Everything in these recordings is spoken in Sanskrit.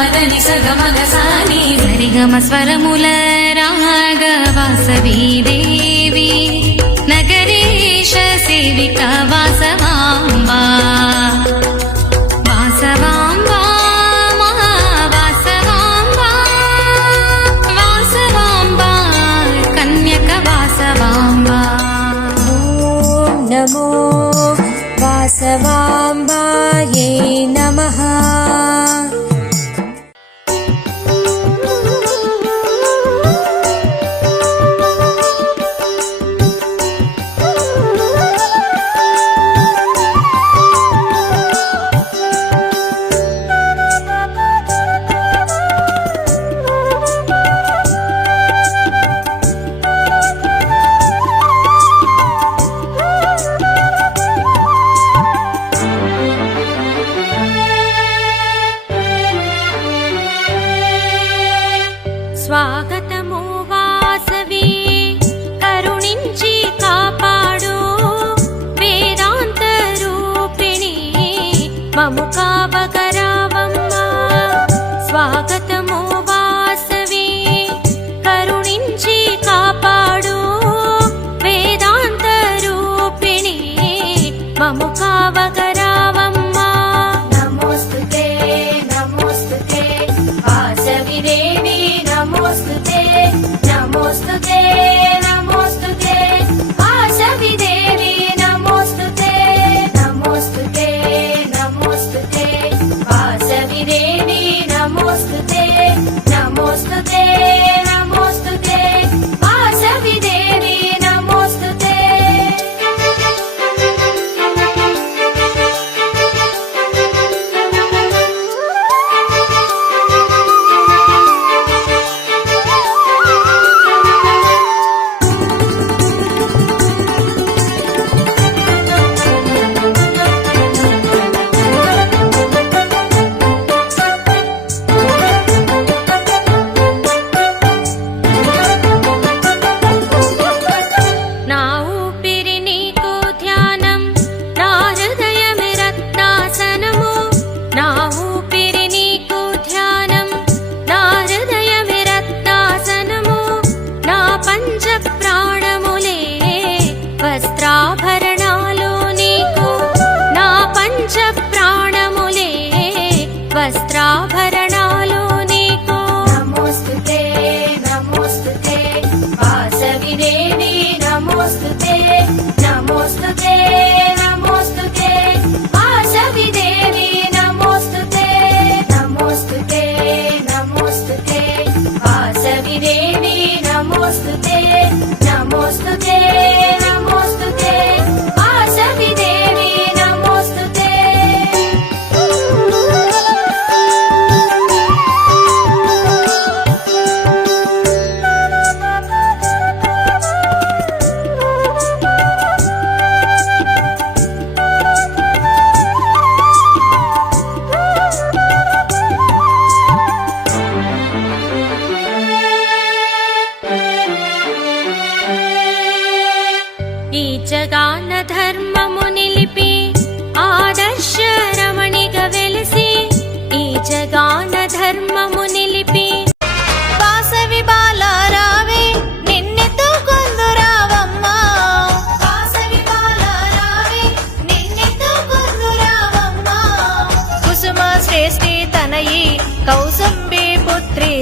మదని సగమగ సాని. సరిగమ స్వరముల రాగ వాసవి దేవి. నగరీశ సేవిక వాసవాంబా. नमो वासवाम्बायै नमः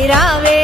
फिरावे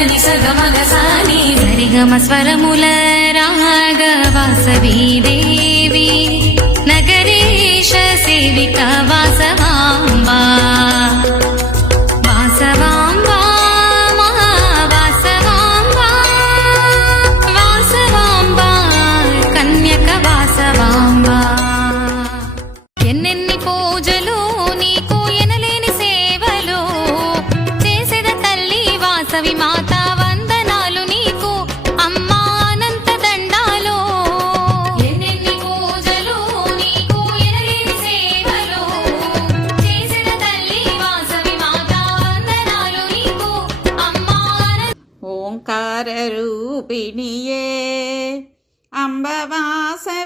ని సగమగ సాని. సరిగమ స్వరముల రాగ వాసవి దేవి. నగరీశ సేవిక వాసవాంబా.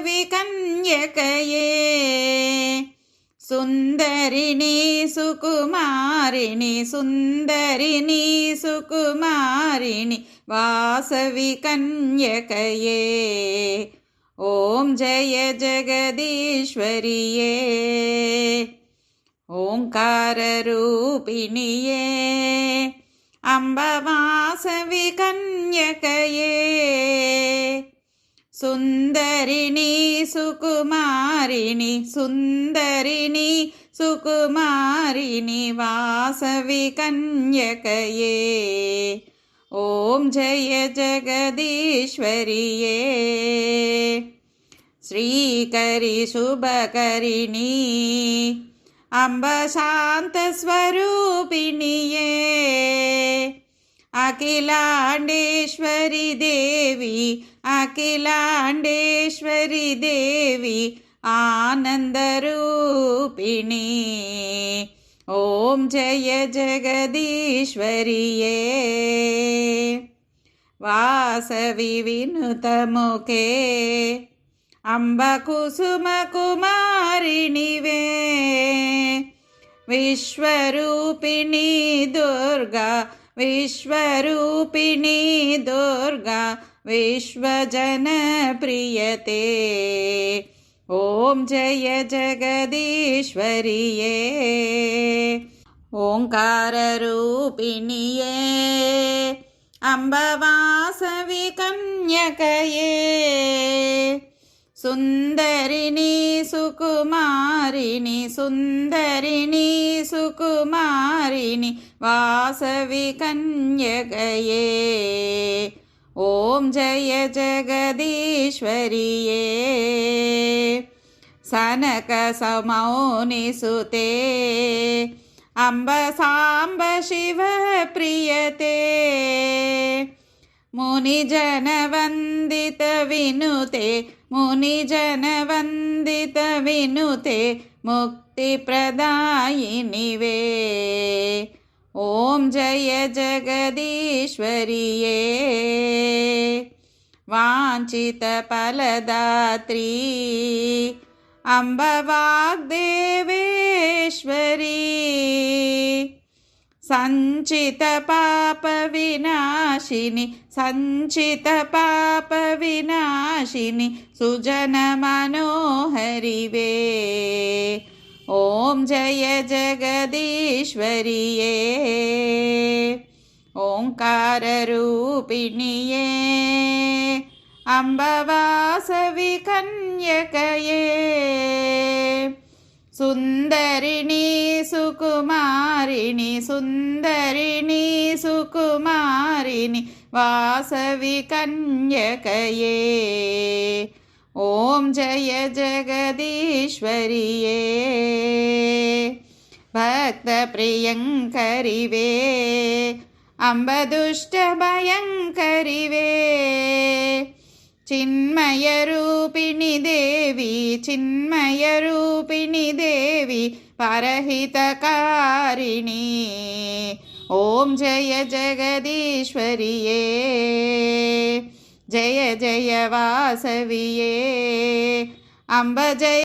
विकन्यकये सुन्दरिणी सुकुमारिणि सुन्दरिणी सुकुमारिणि वासविकन्यकये ॐ जय जगदीश्वरिये ओङ्काररूपिणिये ए अम्बवासविकन्यकये सुन्दरिणि सुकुमारिणि सुन्दरिणि सुकुमारिणि वासविकन्यकये ॐ जय जगदीश्वरिये। ए श्रीकरिशुभकरिणि अम्बशान्तस्वरूपिणि ए अखिलाण्डेश्वरि देवी अखिलाण्डेश्वरि देवी आनन्दरूपिणी। ॐ जय जगदीश्वरिये। वासवि विनुतमुखे अम्बकुसुमकुमारिणिवे। विश्वरूपिणी दुर्गा विश्वरूपिणी दुर्गा विश्वजनप्रियते। ॐ जय जगदीश्वरिये। ओङ्काररूपिणिये। अम्बवासवि कन्यकये सुन्दरिणी सुकुमारिणि सुन्दरिणी सुकुमारिणि वासवि कन्यकये। ॐ जय जगदीश्वरिये। सनकसमौनिसुते अम्ब साम्ब शिवप्रियते मुनिजनवन्दितविनुते मुनिजनवन्दितविनुते मुक्तिप्रदायिनि वे ॐ जय जगदीश्वरिये। वाञ्छितफलदात्री अम्ब वाग्देवेश्वरी सञ्चितपापविनाशिनि सञ्चितपापविनाशिनि सुजनमनोहरि वे ॐ जय जगदीश्वरिये। ओङ्काररूपिणिये। अम्बवासवि कन्यकये सुन्दरिणी सुकुमारिणि सुन्दरिणी सुकुमारिणि वासवि कन्यकये। ॐ जय जगदीश्वरिये। भक्तप्रियङ्करिवे अम्बदुष्टभयङ्करिवे चिन्मयरूपिणि देवी चिन्मयरूपिणि देवी परहितकारिणी ॐ जय जगदीश्वरिये जय जय वासविये अम्ब जय